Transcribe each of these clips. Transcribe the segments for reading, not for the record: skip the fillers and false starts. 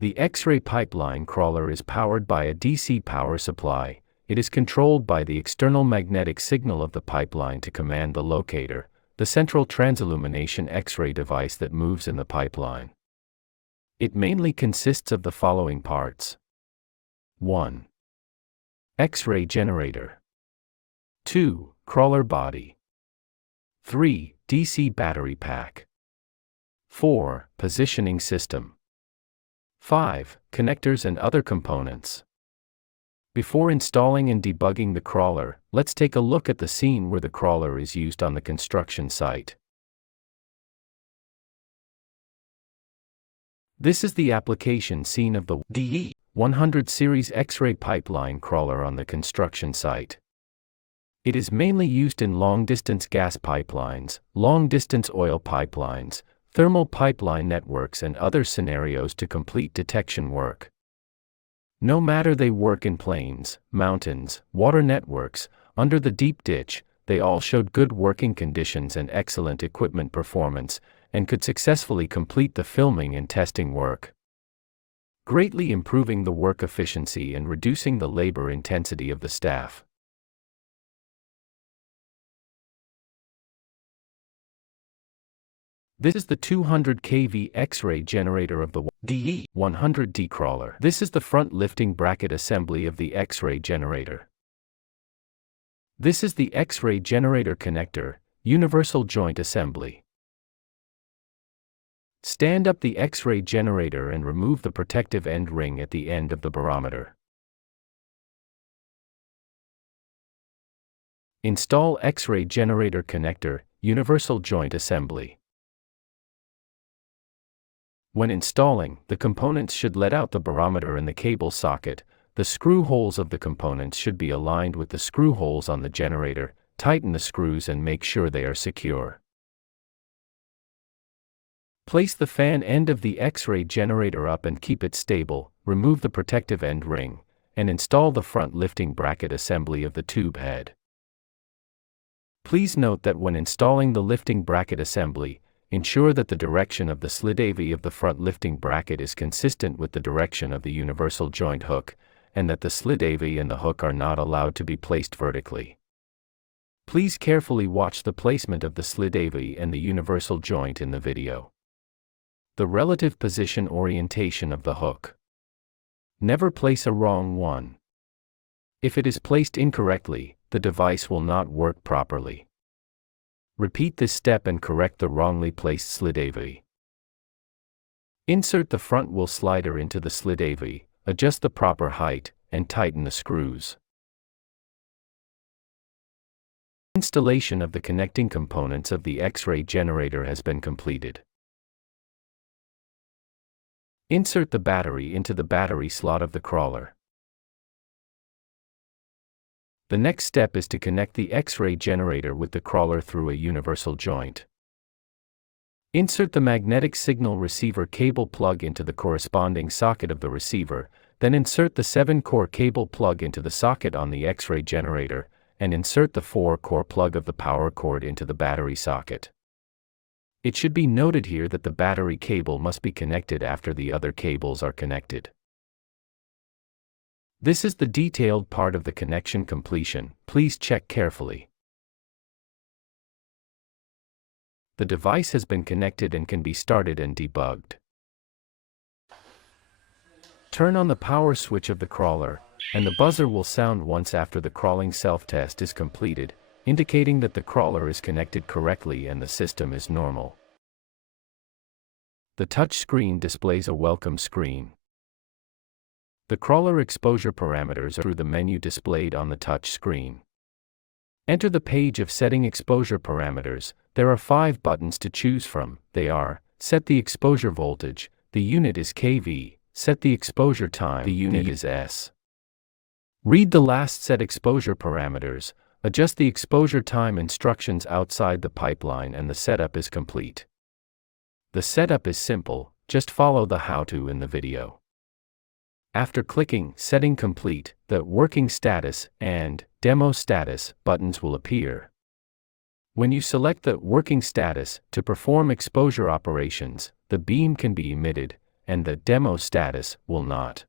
The X-ray pipeline crawler is powered by a DC power supply. It is controlled by the external magnetic signal of the pipeline to command the locator, the central transillumination X-ray device that moves in the pipeline. It mainly consists of the following parts. 1. X-ray generator. 2. Crawler body. 3. DC battery pack. 4. Positioning system. 5. Connectors and other components. Before installing and debugging the crawler, let's take a look at the scene where the crawler is used on the construction site. This is the application scene of the DIYE-100 series X-ray pipeline crawler on the construction site. It is mainly used in long-distance gas pipelines, long-distance oil pipelines, thermal pipeline networks and other scenarios to complete detection work. No matter they work in plains, mountains, water networks, under the deep ditch, they all showed good working conditions and excellent equipment performance, and could successfully complete the filming and testing work, greatly improving the work efficiency and reducing the labor intensity of the staff. This is the 200 kV X-ray generator of the DIYE-100 crawler. This is the front lifting bracket assembly of the X-ray generator. This is the X-ray generator connector, universal joint assembly. Stand up the X-ray generator and remove the protective end ring at the end of the barometer. Install X-ray generator connector, universal joint assembly. When installing, the components should let out the barometer and the cable socket. The screw holes of the components should be aligned with the screw holes on the generator. Tighten the screws and make sure they are secure. Place the fan end of the X-ray generator up and keep it stable. Remove the protective end ring, and install the front lifting bracket assembly of the tube head. Please note that when installing the lifting bracket assembly, ensure that the direction of the slidavy of the front lifting bracket is consistent with the direction of the universal joint hook, and that the slidavy and the hook are not allowed to be placed vertically. Please carefully watch the placement of the slidavy and the universal joint in the video. The relative position orientation of the hook. Never place a wrong one. If it is placed incorrectly, the device will not work properly. Repeat this step and correct the wrongly placed slidavy. Insert the front wheel slider into the slidavy, adjust the proper height, and tighten the screws. Installation of the connecting components of the X-ray generator has been completed. Insert the battery into the battery slot of the crawler. The next step is to connect the X-ray generator with the crawler through a universal joint. Insert the magnetic signal receiver cable plug into the corresponding socket of the receiver, then insert the 7-core cable plug into the socket on the X-ray generator, and insert the 4-core plug of the power cord into the battery socket. It should be noted here that the battery cable must be connected after the other cables are connected. This is the detailed part of the connection completion. Please check carefully. The device has been connected and can be started and debugged. Turn on the power switch of the crawler, and the buzzer will sound once after the crawling self-test is completed, indicating that the crawler is connected correctly and the system is normal. The touch screen displays a welcome screen. The crawler exposure parameters are through the menu displayed on the touch screen. Enter the page of setting exposure parameters. There are 5 buttons to choose from. They are: set the exposure voltage, the unit is kV; set the exposure time, the unit is S. Read the last set exposure parameters, adjust the exposure time instructions outside the pipeline, and the setup is complete. The setup is simple, just follow the how-to in the video. After clicking Setting Complete, the Working Status and Demo Status buttons will appear. When you select the Working Status to perform exposure operations, the beam can be emitted, and the demo status will not.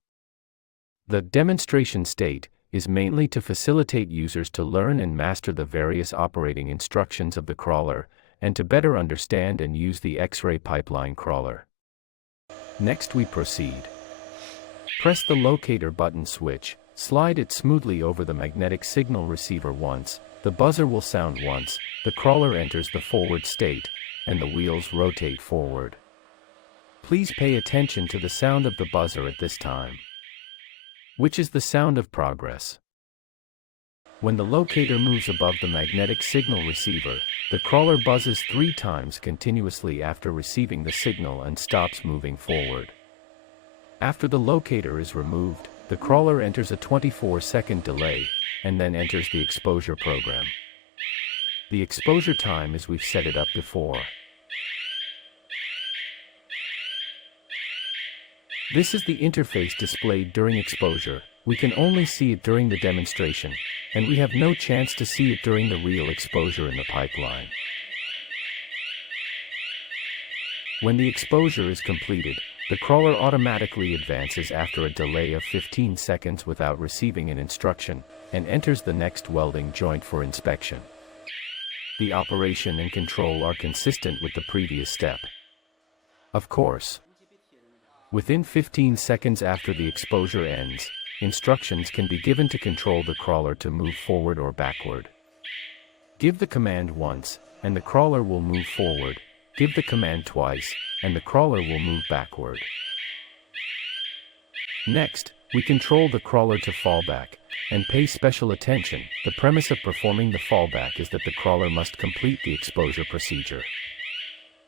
The demonstration state is mainly to facilitate users to learn and master the various operating instructions of the crawler, and to better understand and use the X-ray pipeline crawler. Next we proceed. Press the locator button switch, slide it smoothly over the magnetic signal receiver once, the buzzer will sound once, the crawler enters the forward state, and the wheels rotate forward. Please pay attention to the sound of the buzzer at this time, which is the sound of progress. When the locator moves above the magnetic signal receiver, the crawler buzzes 3 times continuously after receiving the signal and stops moving forward. After the locator is removed, the crawler enters a 24-second delay, and then enters the exposure program. The exposure time as we've set it up before. This is the interface displayed during exposure. We can only see it during the demonstration, and we have no chance to see it during the real exposure in the pipeline. When the exposure is completed, the crawler automatically advances after a delay of 15 seconds without receiving an instruction, and enters the next welding joint for inspection. The operation and control are consistent with the previous step. Of course, within 15 seconds after the exposure ends, instructions can be given to control the crawler to move forward or backward. Give the command once, and the crawler will move forward. Give the command twice, and the crawler will move backward. Next, we control the crawler to fallback, and pay special attention. The premise of performing the fallback is that the crawler must complete the exposure procedure.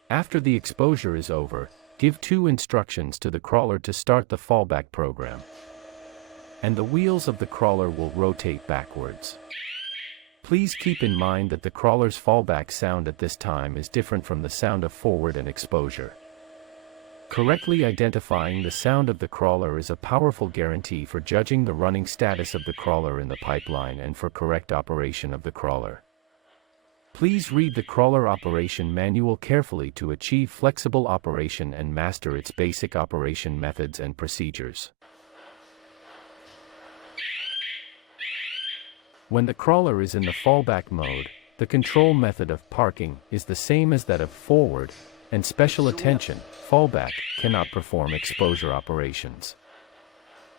After the exposure is over, give 2 instructions to the crawler to start the fallback program, and the wheels of the crawler will rotate backwards. Please keep in mind that the crawler's fallback sound at this time is different from the sound of forward and exposure. Correctly identifying the sound of the crawler is a powerful guarantee for judging the running status of the crawler in the pipeline and for correct operation of the crawler. Please read the crawler operation manual carefully to achieve flexible operation and master its basic operation methods and procedures. When the crawler is in the fallback mode, the control method of parking is the same as that of forward, and special attention, fallback cannot perform exposure operations.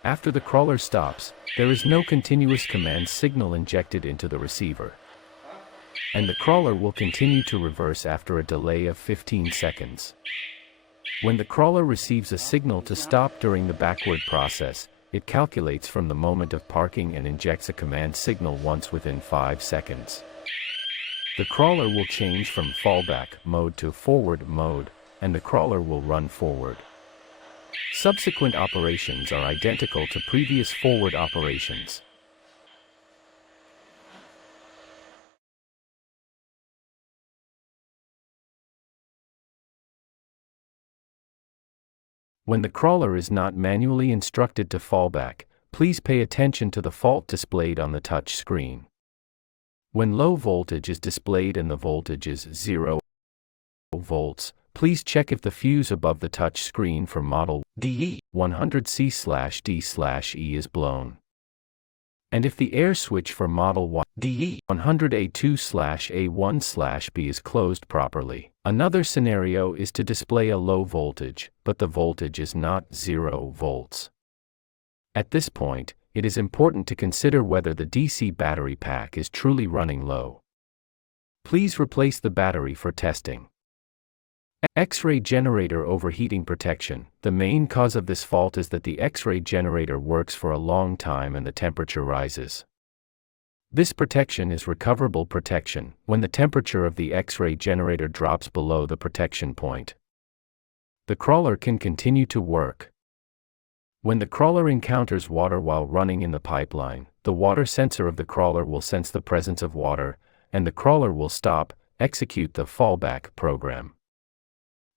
After the crawler stops, there is no continuous command signal injected into the receiver, and the crawler will continue to reverse after a delay of 15 seconds. When the crawler receives a signal to stop during the backward process, it calculates from the moment of parking and injects a command signal once within 5 seconds. The crawler will change from fallback mode to forward mode, and the crawler will run forward. Subsequent operations are identical to previous forward operations. When the crawler is not manually instructed to fallback, please pay attention to the fault displayed on the touch screen. When low voltage is displayed and the voltage is 0 volts, please check if the fuse above the touch screen for model DIYE-100C/D/E is blown, and if the air switch for model DIYE-100A2/A1/B is closed properly. Another scenario is to display a low voltage, but the voltage is not 0 volts. At this point, it is important to consider whether the DC battery pack is truly running low. Please replace the battery for testing. X-ray generator overheating protection. The main cause of this fault is that the X-ray generator works for a long time and the temperature rises. This protection is recoverable protection when the temperature of the X-ray generator drops below the protection point. The crawler can continue to work. When the crawler encounters water while running in the pipeline, the water sensor of the crawler will sense the presence of water, and the crawler will stop, execute the fallback program.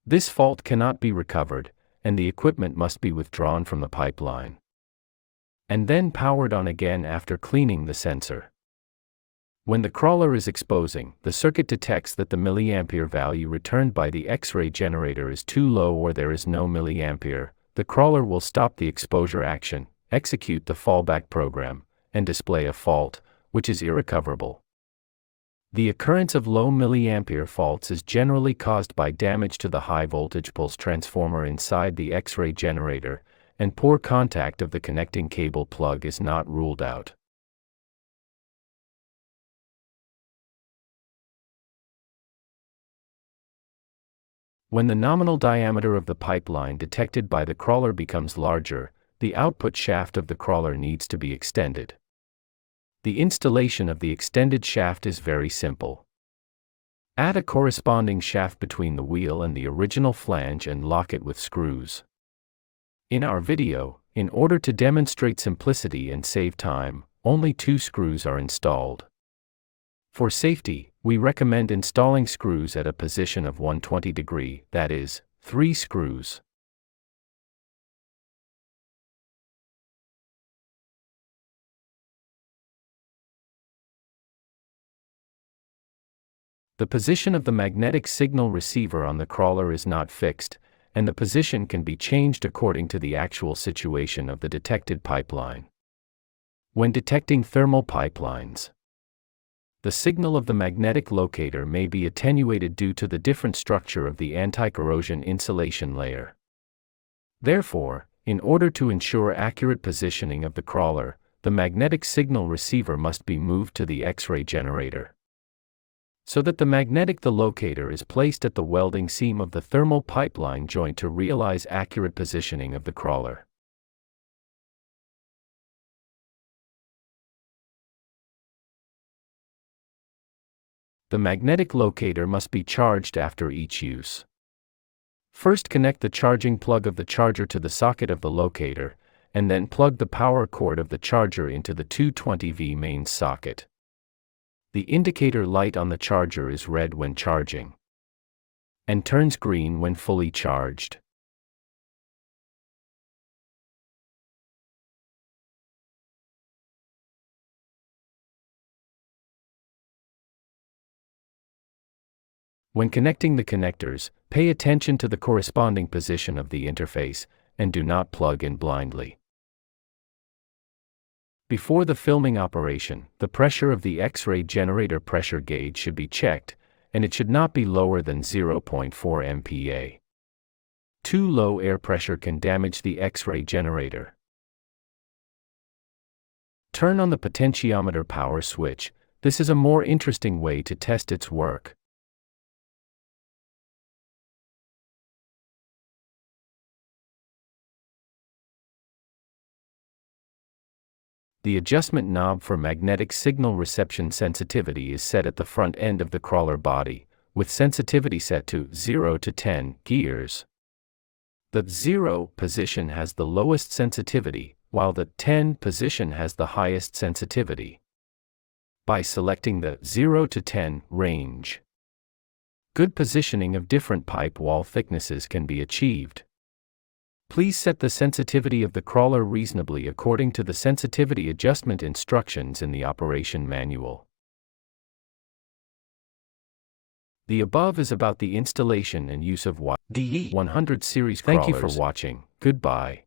This fault cannot be recovered, and the equipment must be withdrawn from the pipeline, and then powered on again after cleaning the sensor. When the crawler is exposing, the circuit detects that the milliampere value returned by the X-ray generator is too low or there is no milliampere. the crawler will stop the exposure action, execute the fallback program, and display a fault, which is irrecoverable. The occurrence of low milliampere faults is generally caused by damage to the high-voltage pulse transformer inside the X-ray generator, and poor contact of the connecting cable plug is not ruled out. When the nominal diameter of the pipeline detected by the crawler becomes larger, the output shaft of the crawler needs to be extended. The installation of the extended shaft is very simple. Add a corresponding shaft between the wheel and the original flange and lock it with screws. In our video, in order to demonstrate simplicity and save time, only 2 screws are installed. For safety, we recommend installing screws at a position of 120 degree, that is, 3 screws. The position of the magnetic signal receiver on the crawler is not fixed, and the position can be changed according to the actual situation of the detected pipeline. When detecting thermal pipelines, the signal of the magnetic locator may be attenuated due to the different structure of the anti-corrosion insulation layer. Therefore, in order to ensure accurate positioning of the crawler, the magnetic signal receiver must be moved to the X-ray generator, so that the locator is placed at the welding seam of the thermal pipeline joint to realize accurate positioning of the crawler. The magnetic locator must be charged after each use. First, connect the charging plug of the charger to the socket of the locator, and then plug the power cord of the charger into the 220V mains socket. The indicator light on the charger is red when charging, and turns green when fully charged. When connecting the connectors, pay attention to the corresponding position of the interface, and do not plug in blindly. Before the filming operation, the pressure of the X-ray generator pressure gauge should be checked, and it should not be lower than 0.4 MPa. Too low air pressure can damage the X-ray generator. Turn on the potentiometer power switch. This is a more interesting way to test its work. The adjustment knob for magnetic signal reception sensitivity is set at the front end of the crawler body, with sensitivity set to 0 to 10 gears. The 0 position has the lowest sensitivity, while the 10 position has the highest sensitivity. By selecting the 0 to 10 range, good positioning of different pipe wall thicknesses can be achieved. Please set the sensitivity of the crawler reasonably according to the sensitivity adjustment instructions in the operation manual. The above is about the installation and use of DIYE-100 series crawlers. Thank you for watching. Goodbye.